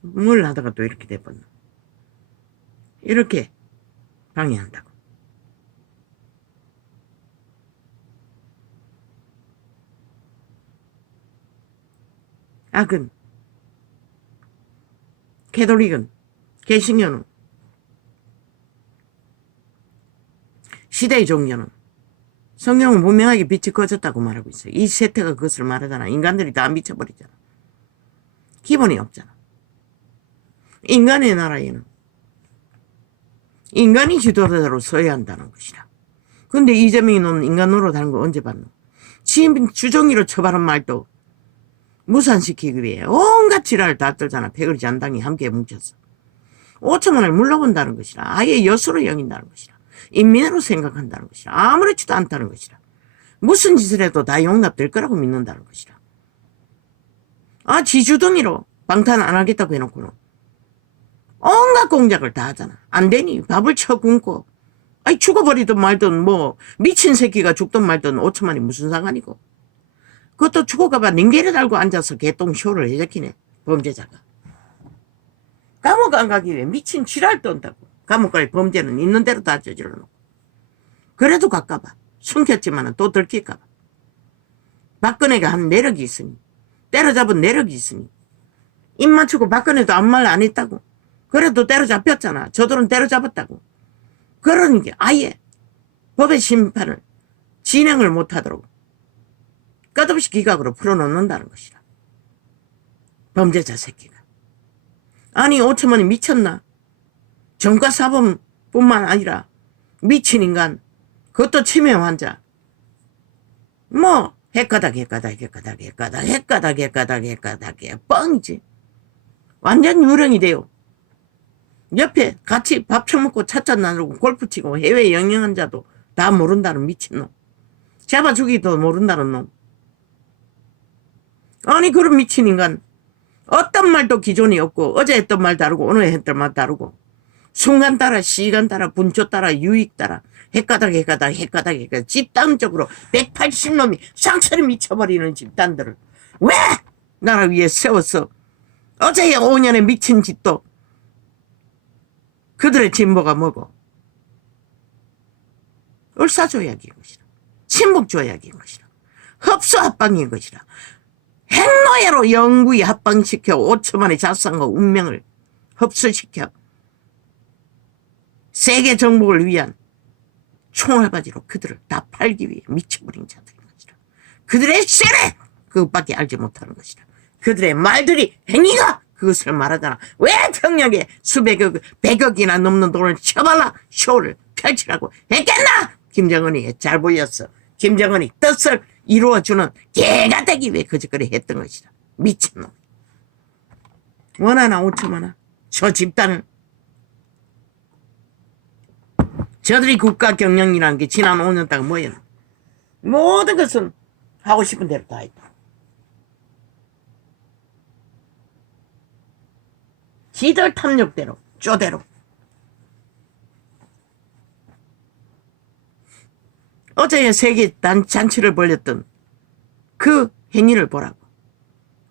뭘 하다가 또 이렇게 돼버렸나. 이렇게 방해한다고. 악은, 캐톨릭은, 개신교는, 시대의 종교는 성경은 분명하게 빛이 꺼졌다고 말하고 있어요. 이 세태가 그것을 말하잖아. 인간들이 다 미쳐버리잖아. 기본이 없잖아. 인간의 나라에는 인간이 지도자로 서야 한다는 것이라. 근데 이재명이 넌 인간 노릇하는 거 언제 봤노? 지금 주정이로 처벌한 말도 무산시키기 위해 온갖 지랄을 다 떨잖아. 패거리 잔당이 함께 뭉쳐서 5천만을 물러본다는 것이라. 아예 여수로 여긴다는 것이라. 인민으로 생각한다는 것이라. 아무렇지도 않다는 것이라. 무슨 짓을 해도 다 용납될 거라고 믿는다는 것이라. 아, 지주둥이로 방탄 안 하겠다고 해놓고는 온갖 공작을 다 하잖아. 안 되니 밥을 쳐 굶고, 아이 죽어버리든 말든 뭐 미친 새끼가 죽든 말든 5천만이 무슨 상관이고. 그것도 죽어가봐 닝게를 달고 앉아서 개똥 쇼를 해적히네. 범죄자가. 감옥 안 가기 위해 미친 지랄 떤다고. 감옥 갈 범죄는 있는 대로 다 저질러 놓고. 그래도 갈까봐. 숨겼지만은 또 들킬까봐. 박근혜가 한 내력이 있으니. 때려잡은 내력이 있으니. 입 맞추고 박근혜도 아무 말 안 했다고. 그래도 때려잡혔잖아. 저들은 때려잡았다고. 그러니까 아예 법의 심판을 진행을 못하도록 끝없이 기각으로 풀어놓는다는 것이라. 범죄자 새끼가. 아니 5천만이 미쳤나? 전과사범뿐만 아니라 미친 인간, 그것도 치매 환자. 뭐 핵가닥 뻥이지. 완전 유령이 돼요. 옆에 같이 밥 처먹고 찻잔 나누고 골프 치고 해외 영양 환자도 다 모른다는 미친놈. 잡아 죽이도 모른다는 놈. 아니 그런 미친 인간. 어떤 말도 기존이 없고 어제 했던 말 다르고 오늘 했던 말 다르고 순간 따라 시간 따라 분초 따라 유익 따라 핵가닥 집단적으로 180놈이 상처를 미쳐버리는 집단들을 왜 나라 위에 세웠어. 어제의 5년의 미친 짓도 그들의 진보가 뭐고 을사조약인 것이라. 친북조약인 것이라. 흡수합방인 것이라. 핵노예로 영구히 합방시켜 5천만의 자산과 운명을 흡수시켜 세계 정복을 위한 총알바지로 그들을 다 팔기 위해 미쳐버린 자들인 것이라. 그들의 세례 그것밖에 알지 못하는 것이라. 그들의 말들이 행위가 그것을 말하잖아. 왜 평양에 수백억, 100억이나 넘는 돈을 쳐발라 쇼를 펼치라고 했겠나? 김정은이 잘 보였어. 김정은이 뜻을 이루어주는 개가 되기 위해 거짓거리 했던 것이다. 미친놈. 원하나 5천만원. 저 집단은 저들이 국가 경영이라는 게 지난 5년 동안 뭐였나? 모든 것은 하고 싶은 대로 다 했다. 지들 탐욕대로, 쪼대로. 어제의 세계 잔치를 벌였던 그 행위를 보라고.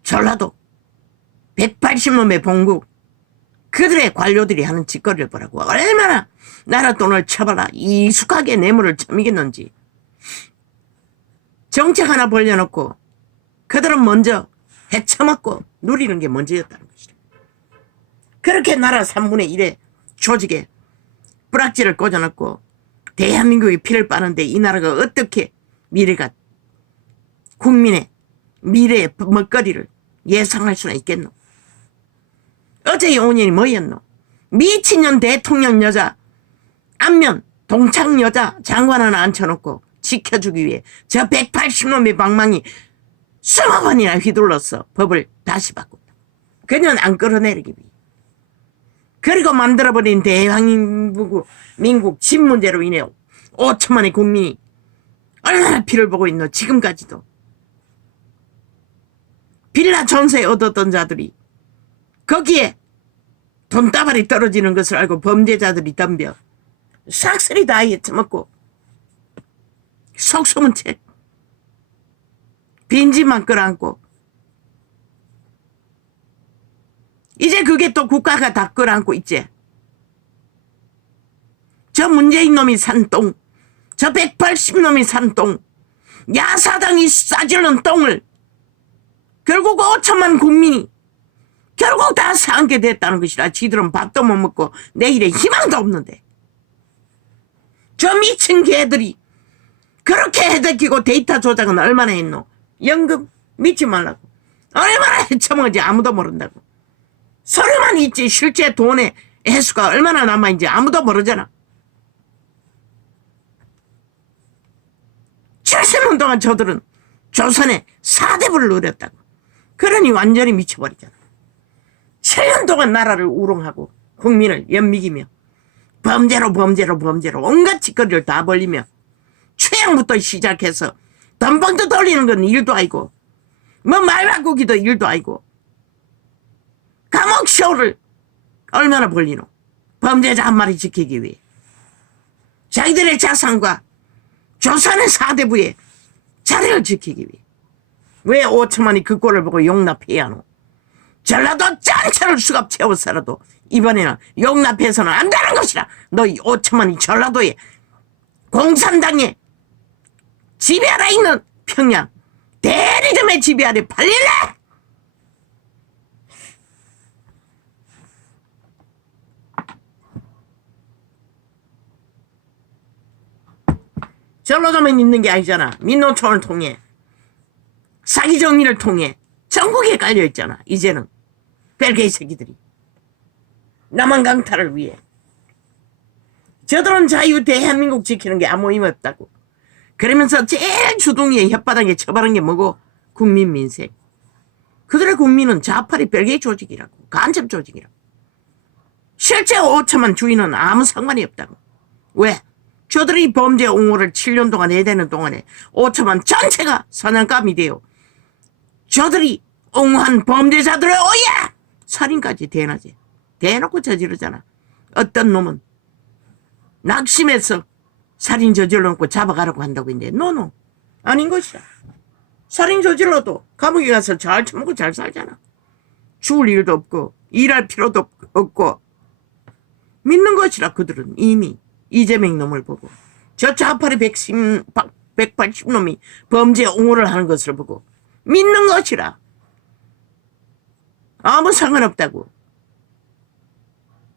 전라도 180놈의 본국 그들의 관료들이 하는 짓거리를 보라고. 얼마나 나라 돈을 쳐봐라 이숙하게 뇌물을 처미겠는지. 정책 하나 벌려놓고 그들은 먼저 해쳐먹고 누리는 게 먼저였다는 것이다. 그렇게 나라 3분의 1의 조직에 뿌락지를 꽂아놓고 대한민국의 피를 빠는데 이 나라가 어떻게 미래가 국민의 미래의 먹거리를 예상할 수나 있겠노? 어제의 5년이 뭐였노? 미친년 대통령 여자 안면 동창 여자 장관 하나 앉혀놓고 지켜주기 위해 저 180놈의 방망이 20번이나 휘둘렀어. 법을 다시 바꿨다. 그녀는 안 끌어내리기 위해. 그리고 만들어버린 대한민국 집 문제로 인해 5천만의 국민이 얼마나 피를 보고 있노. 지금까지도. 빌라 전세 얻었던 자들이 거기에 돈다발이 떨어지는 것을 알고 범죄자들이 덤벼 싹쓸이 다 해쳐먹고 속 숨은 채 빈집만 끌어안고 이제 그게 또 국가가 다 끌어안고 있지. 저 문재인 놈이 산 똥, 저 180놈이 산 똥, 야사당이 싸질른 똥을 결국 5천만 국민이 결국 다 사안게 됐다는 것이라. 지들은 밥도 못 먹고 내일에 희망도 없는데 저 미친 개들이 그렇게 해대키고 데이터 조작은 얼마나 했노? 연금 믿지 말라고. 얼마나 해쳐먹은지 아무도 모른다고. 서류만 있지 실제 돈의 해수가 얼마나 남아있는지 아무도 모르잖아. 70년 동안 저들은 조선의 4대부를 누렸다고. 그러니 완전히 미쳐버리잖아. 7년 동안 나라를 우롱하고 국민을 연미기며 범죄로 온갖 짓거리를 다 벌리며 최양부터 시작해서 덤벙도 돌리는 건 일도 아니고 뭐 말 바꾸기도 일도 아니고 감옥쇼를 얼마나 벌리노? 범죄자 한 마리 지키기 위해 자기들의 자산과 조선의 4대부의 자리를 지키기 위해. 왜 5천만이 그 꼴을 보고 용납해야 하노? 전라도 전체를 수갑 채워서라도 이번에는 용납해서는 안 되는 것이라. 너 5천만이 전라도에 공산당에 지배하라 있는 평양 대리점의 지배하래 팔릴래? 전라도만 있는 게 아니잖아. 민노총을 통해 사기 정리를 통해 전국에 깔려있잖아. 이제는 벨게이 새끼들이 남한 강탈을 위해. 저들은 자유 대한민국 지키는 게 아무 의미 없다고. 그러면서 제일 주둥이에 혓바닥에 쳐바른 게 뭐고? 국민 민생. 그들의 국민은 좌파리 벨게이 조직이라고. 간첩 조직이라고. 실제 5천만 주인은 아무 상관이 없다고. 왜? 저들이 범죄 옹호를 7년 동안 해대는 동안에 5천만 전체가 사냥감이 되어 저들이 옹호한 범죄자들의 오야! 살인까지 대낮에 대놓고 저지르잖아. 어떤 놈은 낙심해서 살인 저질러놓고 잡아가라고 한다고 했는데 노노 아닌 것이야. 살인 저질러도 감옥에 가서 잘 처먹고 잘 살잖아. 죽을 일도 없고 일할 필요도 없고 믿는 것이라. 그들은 이미 이재명 놈을 보고 저 좌파리 180놈이 범죄 옹호를 하는 것을 보고 믿는 것이라. 아무 상관없다고.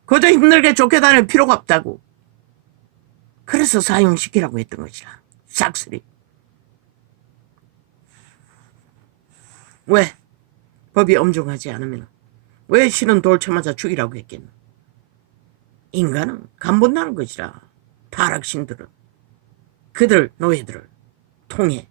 그저 힘들게 쫓겨다닐 필요가 없다고. 그래서 사형시키라고 했던 것이라. 싹쓸이. 왜? 법이 엄중하지 않으면 왜 실은 돌 쳐맞아 죽이라고 했겠노? 인간은 간본다는 것이라. 타락신들은 그들 노예들을 통해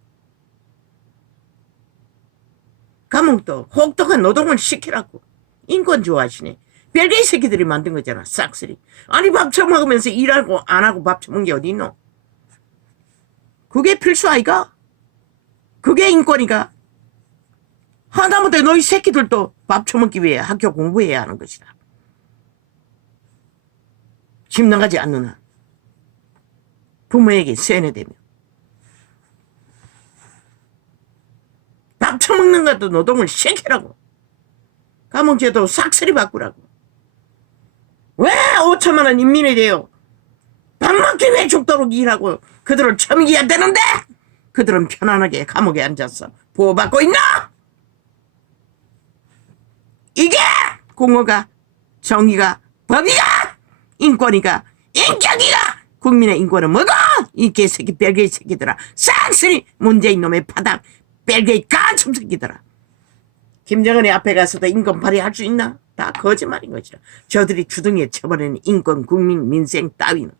감옥도 혹독한 노동을 시키라고. 인권 좋아하시네. 벨게이 새끼들이 만든 거잖아. 싹쓸이. 아니 밥 처먹으면서 일하고 안 하고 밥 처먹은 게 어디 있노? 그게 필수 아이가? 그게 인권이가? 하다못해 너희 새끼들도 밥 처먹기 위해 학교 공부해야 하는 것이다. 집 나가지 않는 한 부모에게 세뇌되며 밥 처먹는 것도 노동을 시키라고. 감옥제도 싹쓸이 바꾸라고. 왜 5천만 원 인민이 돼요? 밥 먹기 위해 죽도록 일하고 그들을 처먹여야 되는데 그들은 편안하게 감옥에 앉아서 보호받고 있나? 이게 공허가 정의가 법이가 인권이가 인격이가 국민의 인권은 뭐고? 이 개새끼 벨게이 새끼들아. 싹쓸이 문재인 놈의 파당 벨게이 간첩 새끼들아. 김정은이 앞에 가서도 인권 발휘할 수 있나? 다 거짓말인 것이라. 저들이 주둥이에 쳐버리는 인권 국민 민생 따위는.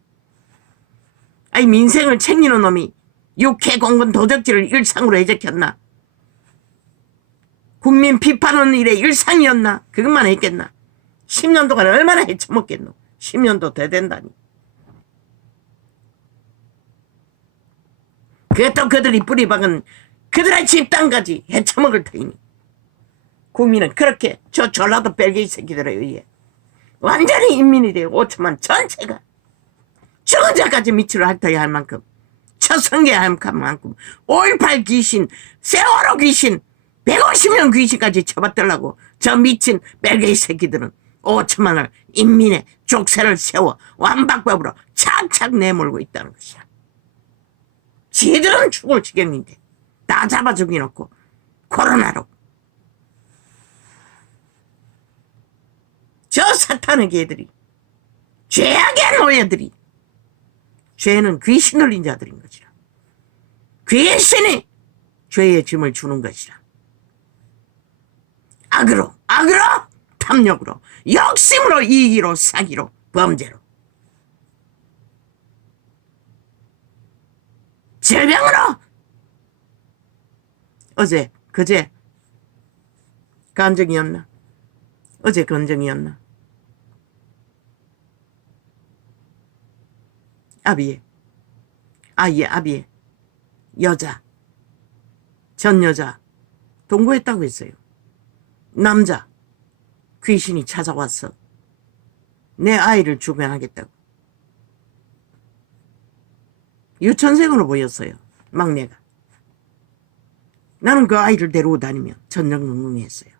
아니 민생을 챙기는 놈이 육해 공군 도적질을 일상으로 해적했나? 국민 비판하는 일의 일상이었나? 그것만 했겠나? 10년 동안 얼마나 해쳐먹겠노? 10년도 더 된다니. 그것도 그들이 뿌리박은 그들의 집단까지 해쳐먹을 터이니 국민은 그렇게 저 전라도 벨게이 새끼들에 의해 완전히 인민이 되어 5천만 전체가 죽은 자까지 미치를 핥아야 할 만큼 처성해야 할 만큼 5.18 귀신 세월호 귀신 150명 귀신까지 쳐받들라고 저 미친 뺄개이 새끼들은 5천만을 인민의 족쇄를 세워 완박법으로 착착 내몰고 있다는 것이야. 지들은 죽을 지경인데 다 잡아 죽여놓고 코로나로. 저 사탄의 개들이, 죄악의 노예들이, 죄는 귀신 흘린 자들인 것이라. 귀신이 죄의 짐을 주는 것이라. 악으로, 탐욕으로, 욕심으로, 이기로, 사기로, 범죄로, 질병으로. 어제, 그제 간증이었나? 어제 간증이었나? 아비의 여자, 전 여자 동거했다고 했어요. 남자 귀신이 찾아왔어. 내 아이를 주변하겠다고. 유천생으로 보였어요. 막내가. 나는 그 아이를 데리고 다니며 전전긍긍했어요.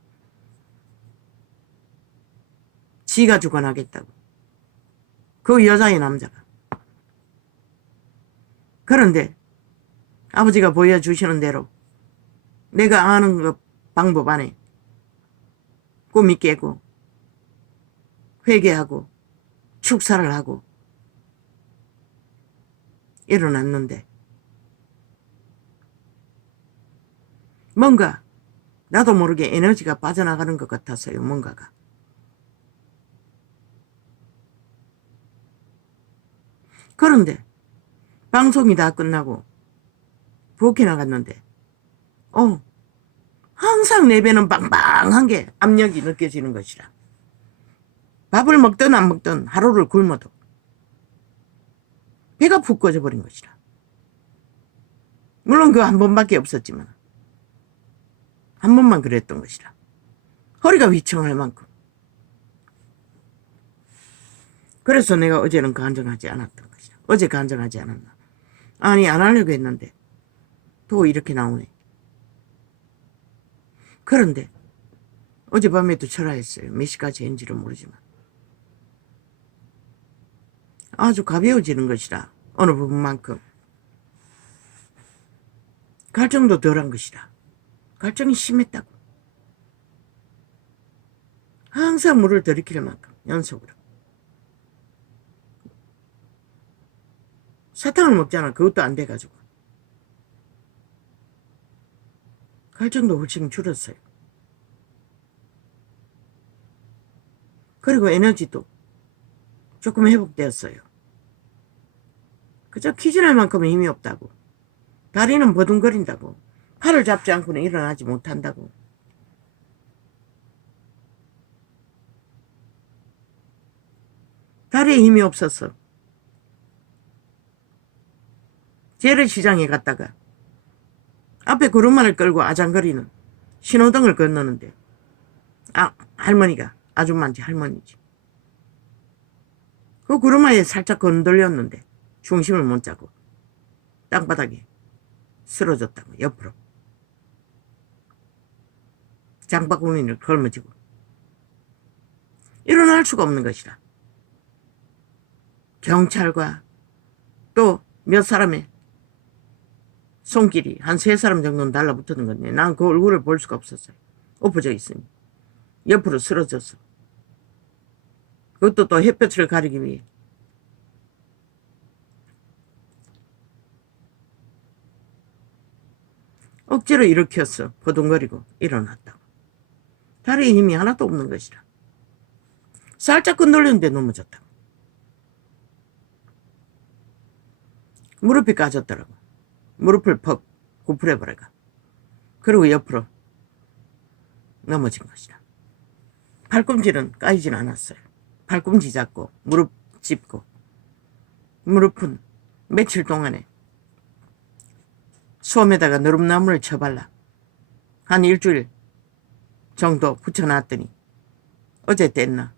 지가 주관하겠다고. 그 여자의 남자가. 그런데 아버지가 보여주시는 대로 내가 아는 그 방법 안에 꿈이 깨고 회개하고 축사를 하고 일어났는데 뭔가 나도 모르게 에너지가 빠져나가는 것 같았어요. 뭔가가. 그런데 방송이 다 끝나고 부엌에 나갔는데 항상 내 배는 빵빵한 게 압력이 느껴지는 것이라. 밥을 먹든 안 먹든 하루를 굶어도 배가 푹 꺼져버린 것이라. 물론 그 한 번밖에 없었지만 한 번만 그랬던 것이라. 허리가 휘청할 만큼. 그래서 내가 어제는 간증하지 않았던 것이라. 어제 간증하지 않았나. 아니 안 하려고 했는데 또 이렇게 나오네. 그런데 어젯밤에도 철화했어요. 몇 시까지 했는지는 모르지만 아주 가벼워지는 것이라. 어느 부분만큼 갈증도 덜한 것이라. 갈증이 심했다고. 항상 물을 들이킬 만큼 연속으로. 사탕을 먹잖아. 그것도 안 돼가지고 갈증도 훨씬 줄었어요. 그리고 에너지도 조금 회복되었어요. 그저 키질할 만큼은 힘이 없다고. 다리는 버둥거린다고. 팔을 잡지 않고는 일어나지 못한다고. 다리에 힘이 없었어. 재래시장에 갔다가 앞에 구름만을 끌고 아장거리는 신호등을 건너는데 할머니가 아줌마인지 할머니지. 그 구름마에 살짝 건들렸는데 중심을 못 잡고 땅바닥에 쓰러졌다고. 옆으로 장바구니를 걸머지고 일어날 수가 없는 것이라. 경찰과 또 몇 사람의 손길이 한 3사람 정도는 달라붙었는 건데 난 그 얼굴을 볼 수가 없었어요. 엎어져 있으니 옆으로 쓰러졌어. 그것도 또 햇볕을 가리기 위해. 억지로 일으켰어. 버둥거리고 일어났다고. 다리에 힘이 하나도 없는 것이라. 살짝 건들렸는데 넘어졌다고. 무릎이 까졌더라고. 무릎을 퍽 구부려버려가. 그리고 옆으로 넘어진 것이라. 팔꿈치는 까이진 않았어요. 팔꿈치 잡고 무릎 짚고. 무릎은 며칠 동안에 수험에다가 누름나무를 쳐발라 한 일주일 정도 붙여놨더니 어제 뗐나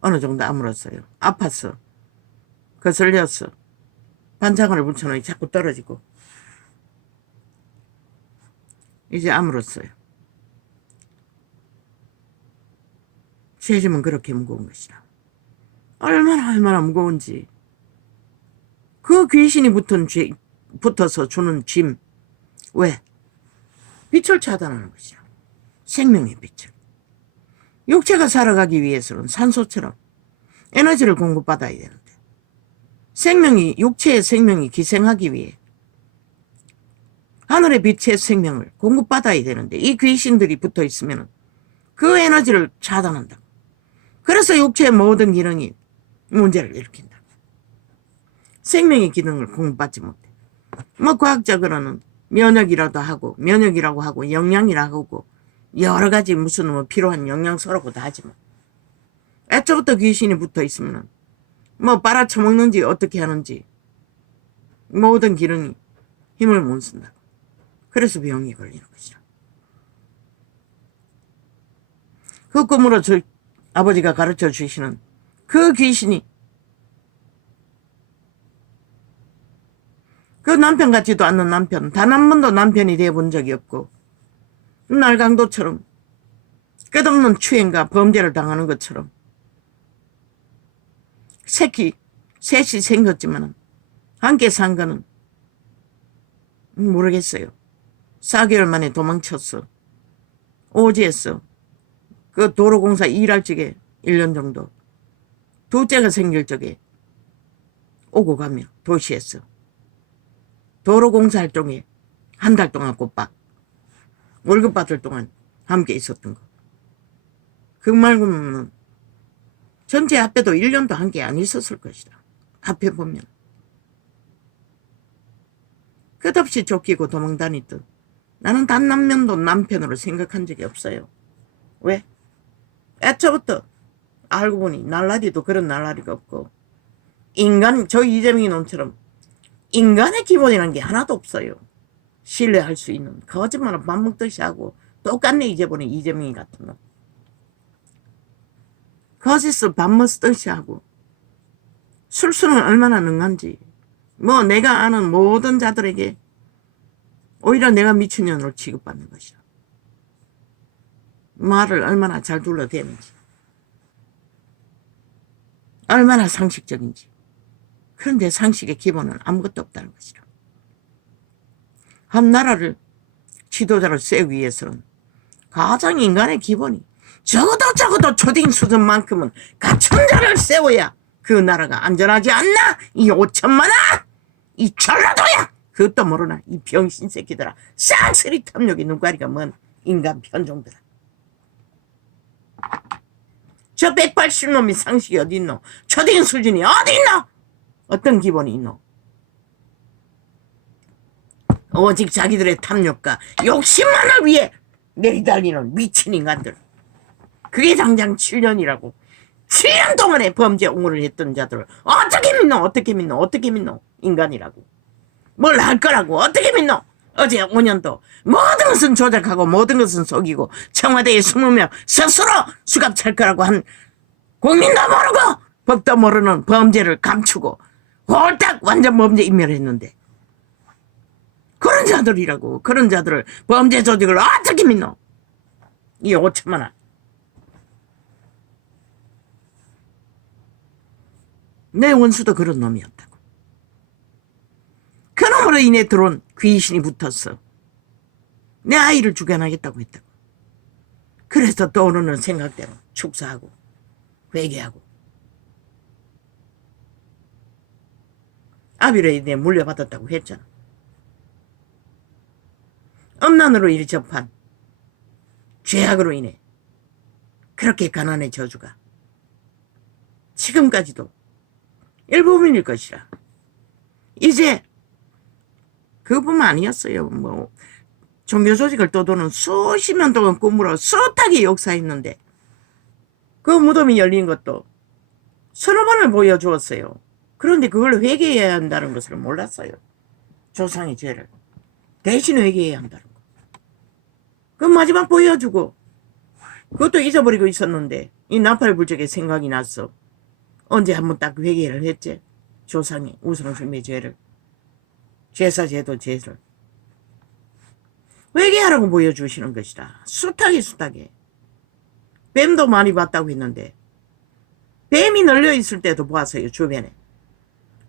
어느 정도 아물었어요. 아팠어. 거슬렸어. 반창고를 붙여놓으니 자꾸 떨어지고 이제 아물었어요. 죄짐은 그렇게 무거운 것이라. 얼마나 무거운지. 그 귀신이 붙어서 주는 짐. 왜? 빛을 차단하는 것이라. 생명의 빛을. 육체가 살아가기 위해서는 산소처럼 에너지를 공급받아야 되는데 육체의 생명이 기생하기 위해 하늘의 빛의 생명을 공급받아야 되는데 이 귀신들이 붙어 있으면 그 에너지를 차단한다. 그래서 육체의 모든 기능이 문제를 일으킨다. 생명의 기능을 공급받지 못해. 뭐 과학적으로는 면역이라고 하고 영양이라고 하고 여러 가지 무슨 뭐 필요한 영양소라고도 하지만 애초부터 귀신이 붙어 있으면 뭐 빨아쳐먹는지 어떻게 하는지 모든 기능이 힘을 못 쓴다. 그래서 병이 걸리는 것이라. 그 꿈으로 아버지가 가르쳐 주시는 그 귀신이 그 남편 같지도 않는 남편, 단 한 번도 남편이 돼본 적이 없고 날강도처럼 끝없는 추행과 범죄를 당하는 것처럼 셋이 생겼지만 함께 산 거는 모르겠어요. 4개월 만에 도망쳤어. 오지했어. 그 도로공사 일할 적에 1년 정도. 둘째가 생길 적에 오고 가며 도시에서 도로공사 할 적에 한 달 동안 꼬박 월급 받을 동안 함께 있었던 거. 그 말고는 전체 앞에도 1년도 함께 안 있었을 것이다. 앞에 보면. 끝없이 쫓기고 도망다니듯 나는 단 한 명도 남편으로 생각한 적이 없어요. 왜? 애초부터 알고 보니 날라리도 그런 날라리가 없고 저 이재명이 놈처럼 인간의 기본이라는 게 하나도 없어요. 신뢰할 수 있는 거짓말을 밥 먹듯이 하고 똑같네. 이재명이 같은 놈. 거짓을 밥 먹듯이 하고 술수는 얼마나 능한지 뭐 내가 아는 모든 자들에게 오히려 내가 미친년으로 취급받는 것이라. 말을 얼마나 잘 둘러대는지 얼마나 상식적인지. 그런데 상식의 기본은 아무것도 없다는 것이라. 한 나라를 지도자를 세우기 위해서는 가장 인간의 기본이 적어도 초딩 수준만큼은 갖춘 자를 세워야 그 나라가 안전하지 않나? 이 5천만아! 이 전라도야! 그것도 모르나? 이 병신 새끼들아. 쌍쓰리 탐욕이 눈가리가 먼 인간 편종들아. 저 180놈이 상식이 어디 있노? 초딩 수준이 어디 있노? 어떤 기본이 있노? 오직 자기들의 탐욕과 욕심만을 위해 내리달리는 미친 인간들. 그게 당장 7년이라고. 7년 동안에 범죄 옹호를 했던 자들을 어떻게 믿노? 인간이라고. 뭘 할 거라고 어떻게 믿노? 어제 5년도 모든 것은 조작하고 모든 것은 속이고 청와대에 20명 스스로 수갑 찰 거라고 한 국민도 모르고 법도 모르는 범죄를 감추고 홀딱 완전 범죄 인멸했는데 그런 자들이라고. 그런 자들을 범죄 조직을 어떻게 믿노? 이 5천만원. 내 원수도 그런 놈이었다고. 그 놈으로 인해 들어온 귀신이 붙었어. 내 아이를 죽여나겠다고 했다고. 그래서 떠오르는 생각대로 축사하고 회개하고 아비로 인해 물려받았다고 했잖아. 음란으로 이리 접한 죄악으로 인해 그렇게 가난의 저주가 지금까지도 일부분일 것이라. 이제 그뿐만 아니었어요. 뭐 종교 조직을 떠도는 수십 년 동안 꿈으로 숱하게 역사했는데 그 무덤이 열린 것도 서너 번을 보여주었어요. 그런데 그걸 회개해야 한다는 것을 몰랐어요. 조상의 죄를 대신 회개해야 한다는 거. 그 마지막 보여주고 그것도 잊어버리고 있었는데 이 나팔불적의 생각이 났어. 언제 한번 딱 회개를 했지. 조상의 우상숭배 죄를 제사제도 죄를. 회개하라고 보여주시는 것이다. 숱하게 뱀도 많이 봤다고 했는데 뱀이 널려있을 때도 보았어요. 주변에.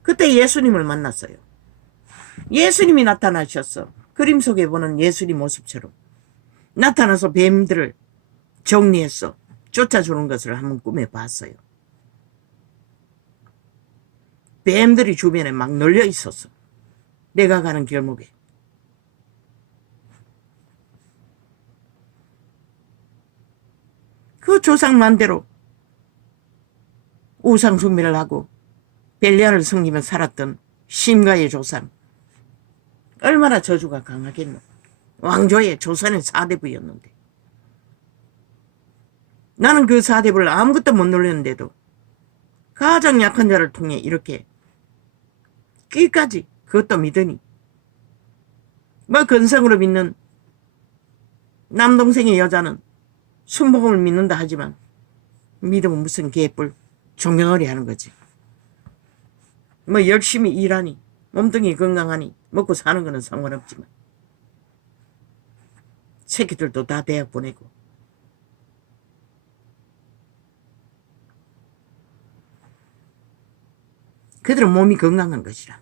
그때 예수님을 만났어요. 예수님이 나타나셨어. 그림 속에 보는 예수님 모습처럼 나타나서 뱀들을 정리했어. 쫓아주는 것을 한번 꿈에 봤어요. 뱀들이 주변에 막 널려 있었어. 내가 가는 길목에. 그 조상만대로 우상숭배를 하고 벨리알을 섬기며 살았던 심가의 조상. 얼마나 저주가 강하겠노. 왕조의 조선의 사대부였는데. 나는 그 사대부를 아무것도 못 놀렸는데도 가장 약한 자를 통해 이렇게 끼까지 그것도 믿으니 뭐 근성으로 믿는 남동생의 여자는 순복음을 믿는다 하지만 믿으면 무슨 개뿔 종교놀이 하는 거지. 뭐 열심히 일하니 몸뚱이 건강하니 먹고 사는 거는 상관없지만 새끼들도 다 대학 보내고 그들은 몸이 건강한 것이라.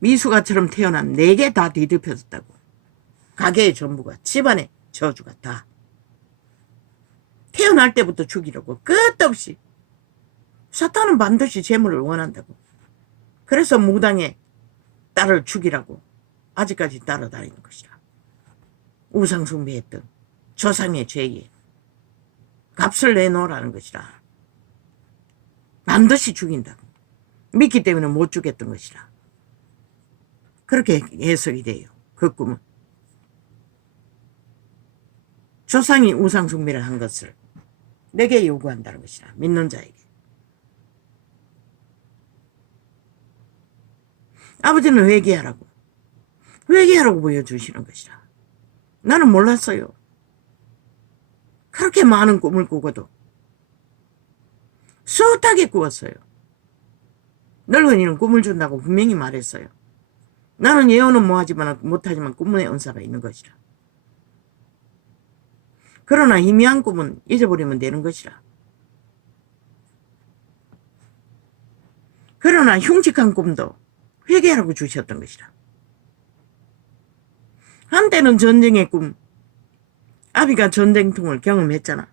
미숙아처럼 태어난 4개 다 뒤덮여졌다고. 가게의 전부가 집안의 저주가 다. 태어날 때부터 죽이려고 끝도 없이. 사탄은 반드시 재물을 원한다고. 그래서 무당의 딸을 죽이라고 아직까지 따라다니는 것이라. 우상숭배했던 조상의 죄에 값을 내놓으라는 것이라. 반드시 죽인다고. 믿기 때문에 못 죽였던 것이라. 그렇게 해석이 돼요. 그 꿈은. 조상이 우상숭배를 한 것을 내게 요구한다는 것이라. 믿는 자에게. 아버지는 회개하라고. 회개하라고 보여주시는 것이라. 나는 몰랐어요. 그렇게 많은 꿈을 꾸고도 숱하게 꾸었어요. 늙은이는 꿈을 준다고 분명히 말했어요. 나는 예언은 못하지만 꿈의 은사가 있는 것이라. 그러나 희미한 꿈은 잊어버리면 되는 것이라. 그러나 흉측한 꿈도 회개하라고 주셨던 것이라. 한때는 전쟁의 꿈, 아비가 전쟁통을 경험했잖아.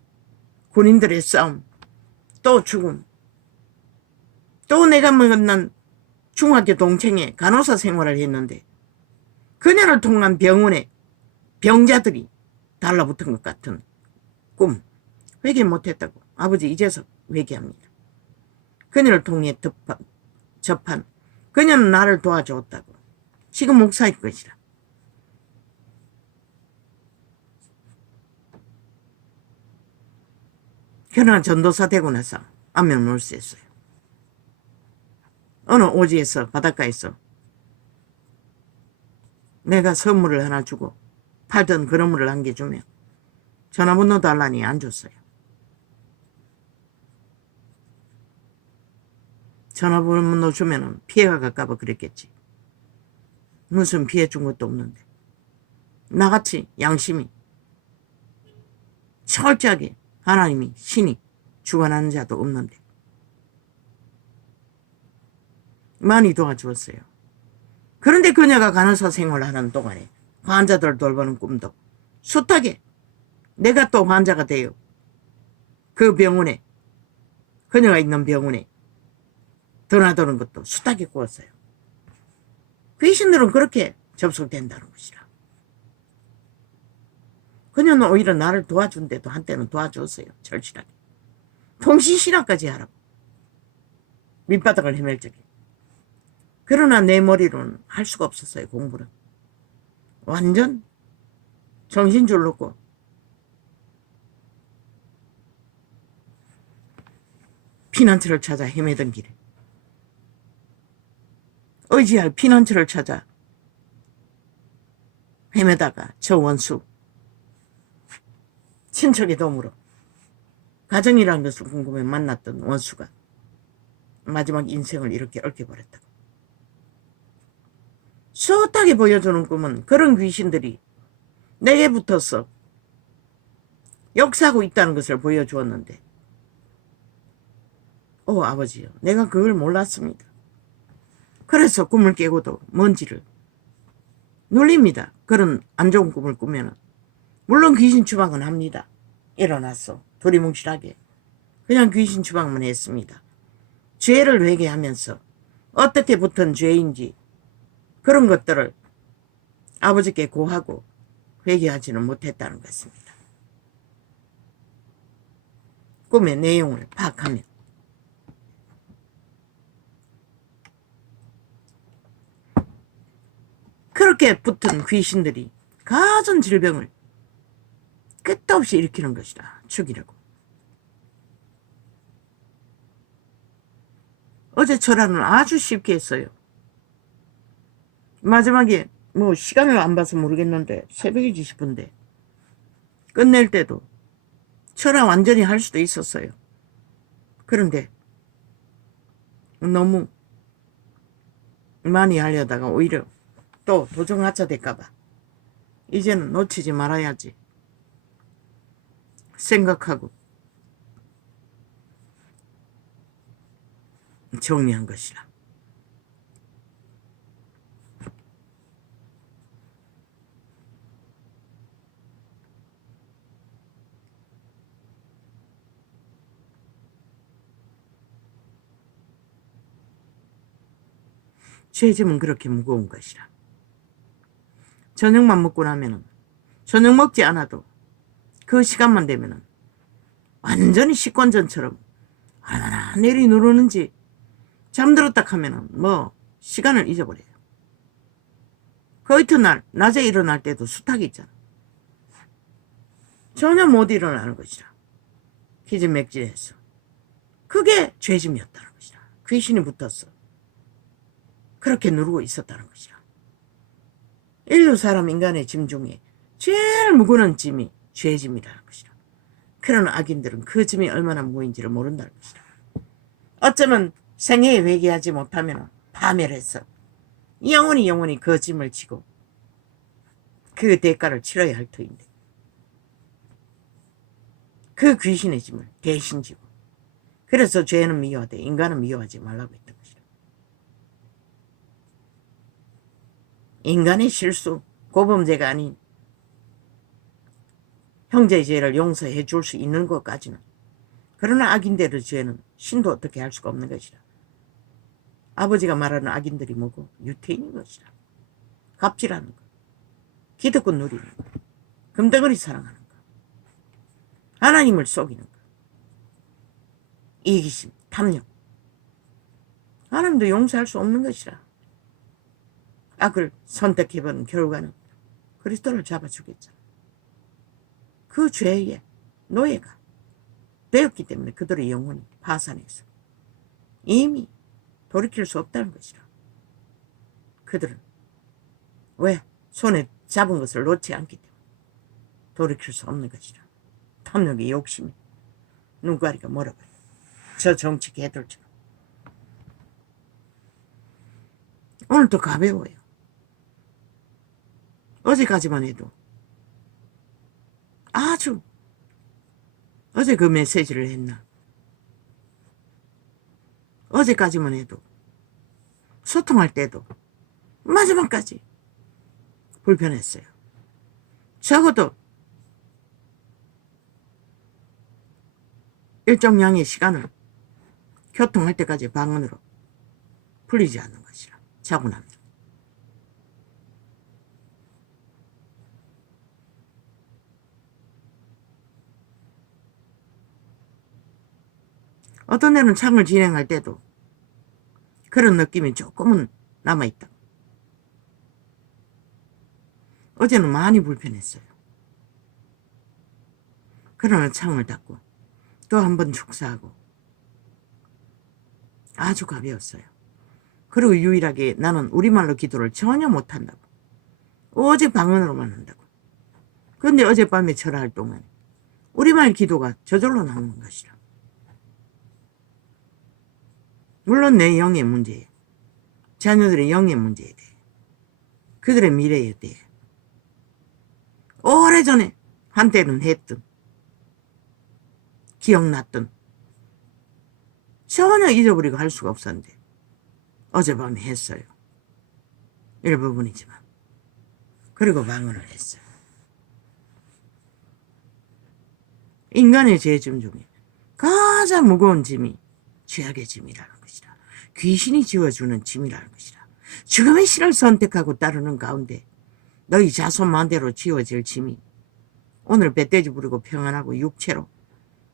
군인들의 싸움, 또 죽음, 또 내가 만난 중학교 동창회 간호사 생활을 했는데 그녀를 통한 병원에 병자들이 달라붙은 것 같은 꿈. 회개 못했다고. 아버지 이제서 회개합니다. 그녀를 통해 접한 그녀는 나를 도와줬다고. 지금 목사일 것이라. 그러나 전도사 되고 나서 안면 몰수했어요. 어느 오지에서 바닷가에서 내가 선물을 하나 주고 팔던 그릇물을 한 개 주며 전화번호 달라니 안 줬어요. 전화번호 주면은 피해가 갈까봐 그랬겠지. 무슨 피해 준 것도 없는데. 나같이 양심이 철저하게 하나님이 신이 주관하는 자도 없는데 많이 도와주었어요. 그런데 그녀가 간호사 생활을 하는 동안에 환자들을 돌보는 꿈도 숱하게 내가 또 환자가 돼요. 그 병원에 그녀가 있는 병원에 드나드는 것도 숱하게 꾸었어요. 귀신들은 그렇게 접속된다는 것이라. 그녀는 오히려 나를 도와준데도 한때는 도와줬어요. 절실하게. 통신신학까지 하라고. 밑바닥을 헤맬 적에. 그러나 내 머리로는 할 수가 없었어요. 공부를. 완전 정신줄 놓고 피난처를 찾아 헤매던 길에 의지할 피난처를 찾아 헤매다가 저 원수 친척의 도움으로 가정이라는 것을 궁금해 만났던 원수가 마지막 인생을 이렇게 얽혀버렸다고. 숱하게 보여주는 꿈은 그런 귀신들이 내게 붙어서 역사하고 있다는 것을 보여주었는데, 아버지요, 내가 그걸 몰랐습니다. 그래서 꿈을 깨고도 먼지를 눌립니다. 그런 안 좋은 꿈을 꾸면은. 물론 귀신 추방은 합니다. 일어났어. 두리뭉실하게. 그냥 귀신 추방만 했습니다. 죄를 회개하면서 어떻게 붙은 죄인지 그런 것들을 아버지께 고하고 회개하지는 못했다는 것입니다. 꿈의 내용을 파악하면 그렇게 붙은 귀신들이 가진 질병을 끝도 없이 일으키는 것이다. 죽이려고. 어제 철화는 아주 쉽게 했어요. 마지막에 시간을 안 봐서 모르겠는데 새벽이지 싶은데 끝낼 때도 철화 완전히 할 수도 있었어요. 그런데 너무 많이 하려다가 오히려 또 도정하차 될까봐 이제는 놓치지 말아야지 생각하고 정리한 것이라. 죄짐은 그렇게 무거운 것이라. 저녁만 먹고 나면은, 저녁 먹지 않아도 그 시간만 되면은 완전히 식권전처럼 얼마나 내리 누르는지 잠들었다 하면은 시간을 잊어버려요. 그 이튿날 낮에 일어날 때도 수탉이 있잖아. 전혀 못 일어나는 것이라. 기진맥진해서. 그게 죄짐이었다는 것이라. 귀신이 붙었어. 그렇게 누르고 있었다는 것이라. 인류 사람 인간의 짐 중에 제일 무거운 짐이 죄짐이라는 것이라. 그런 악인들은 그 짐이 얼마나 무거운지를 모른다는 것이라. 어쩌면 생애에 회개하지 못하면 파멸해서 영원히 그 짐을 지고 그 대가를 치러야 할 터인데 그 귀신의 짐을 대신 지고 그래서 죄는 미워하되 인간은 미워하지 말라고 했던 것이라. 인간의 실수, 고범죄가 아닌 형제의 죄를 용서해 줄 수 있는 것까지는. 그러나 악인들의 죄는 신도 어떻게 할 수가 없는 것이라. 아버지가 말하는 악인들이 뭐고? 유태인인 것이라. 갑질하는 것, 기득권 누리는 것, 금덩어리 사랑하는 것, 하나님을 속이는 것, 이기심, 탐욕. 하나님도 용서할 수 없는 것이라. 악을 선택해본 결과는 그리스도를 잡아주겠잖아. 그 죄의 노예가 되었기 때문에 그들의 영혼이 파산해서 이미 돌이킬 수 없다는 것이라. 그들은 왜? 손에 잡은 것을 놓지 않기 때문에 돌이킬 수 없는 것이라. 탐욕의 욕심이 눈가리가 멀어버려. 저 정치 개들처럼. 오늘도 가벼워요. 어제까지만 해도 아주 어제 그 메시지를 했나. 어제까지만 해도 소통할 때도 마지막까지 불편했어요. 적어도 일정량의 시간을 교통할 때까지 방언으로 풀리지 않는 것이라. 자고 나면. 어떤 데는 창을 진행할 때도 그런 느낌이 조금은 남아있다. 어제는 많이 불편했어요. 그러나 창을 닫고 또 한 번 축사하고 아주 가벼웠어요. 그리고 유일하게 나는 우리말로 기도를 전혀 못한다고. 오직 방언으로만 한다고. 그런데 어젯밤에 절할 동안 우리말 기도가 저절로 나오는 것이라. 물론 내 영의 문제에, 자녀들의 영의 문제에 대해 그들의 미래였대. 오래전에 한때는 했던, 기억났던, 전혀 잊어버리고 할 수가 없었는데 어젯밤에 했어요. 일부분이지만. 그리고 방언을 했어요. 인간의 죄짐 중에 가장 무거운 짐이 죄악의 짐이라는 것이다. 귀신이 지어주는 짐이라는 것이다. 죽음의 신을 선택하고 따르는 가운데 너희 자손 마음대로 지어질 짐이 오늘 배돼지 부리고 평안하고 육체로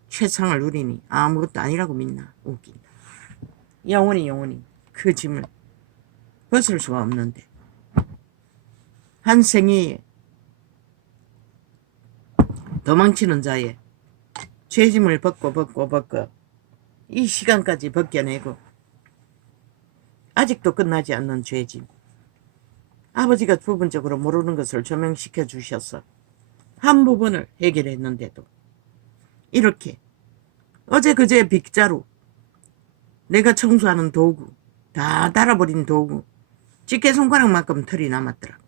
최상을 누리니 아무것도 아니라고 믿나? 웃긴다. 영원히 그 짐을 벗을 수가 없는데 한 생애에 도망치는 자의 죄짐을 벗고 이 시간까지 벗겨내고 아직도 끝나지 않는 죄짐, 아버지가 부분적으로 모르는 것을 조명시켜 주셔서 한 부분을 해결했는데도 이렇게 어제 그제 빗자루, 내가 청소하는 도구, 다 달아버린 도구, 집게손가락만큼 털이 남았더라.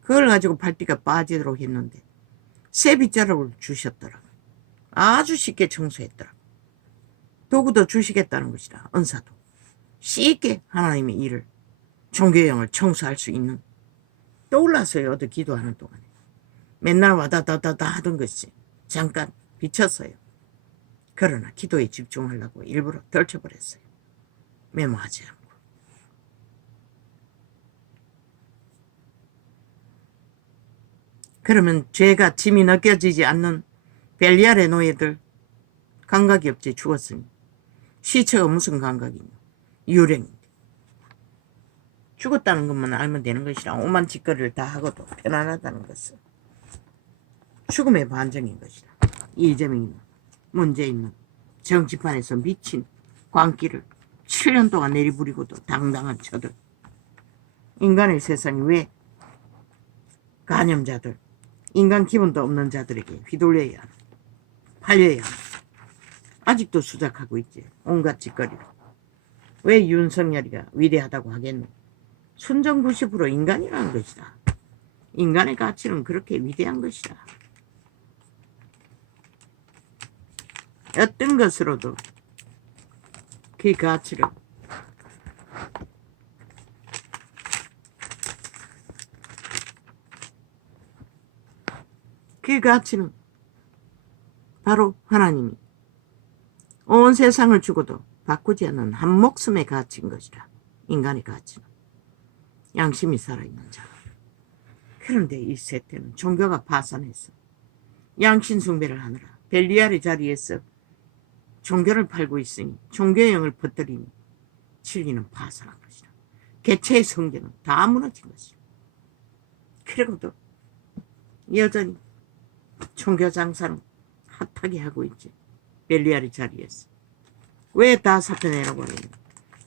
그걸 가지고 발뒤가 빠지도록 했는데 새 빗자루를 주셨더라. 아주 쉽게 청소했더라. 도구도 주시겠다는 것이다. 은사도. 쉽게 하나님의 일을, 종교의 영을 청소할 수 있는. 떠올랐어요. 어제 기도하는 동안에. 맨날 와다다다다 하던 것이 잠깐 비쳤어요. 그러나 기도에 집중하려고 일부러 덜쳐버렸어요. 메모하지 않고. 그러면 죄가 짐이 느껴지지 않는 벨리알의 노예들, 감각이 없지 죽었으니 시체가 무슨 감각이냐. 유령인데. 죽었다는 것만 알면 되는 것이라 오만 짓거리를 다 하고도 편안하다는 것은 죽음의 반정인 것이다. 이재명이는 문재인은 정치판에서 미친 광기를 7년 동안 내리부리고도 당당한 저들, 인간의 세상이 왜 간염자들, 인간 기분도 없는 자들에게 휘둘려야 하나, 팔려야 하나. 아직도 수작하고 있지. 온갖 짓거리로. 왜 윤석열이가 위대하다고 하겠노? 순정 90% 인간이라는 것이다. 인간의 가치는 그렇게 위대한 것이다. 어떤 것으로도 그 가치를 그 가치는 바로 하나님이 온 세상을 주고도 바꾸지 않는 한 목숨의 가치인 것이라. 인간의 가치는 양심이 살아있는 자. 그런데 이 세태는 종교가 파산해서 양심 숭배를 하느라 벨리알의 자리에서 종교를 팔고 있으니 종교의 영을 퍼뜨리니 진리는 파산한 것이라. 개체의 성전은 다 무너진 것이라. 그리고도 여전히 종교 장사는 핫하게 하고 있지. 벨리알의 자리에서. 왜 다 사표내라고 하느냐.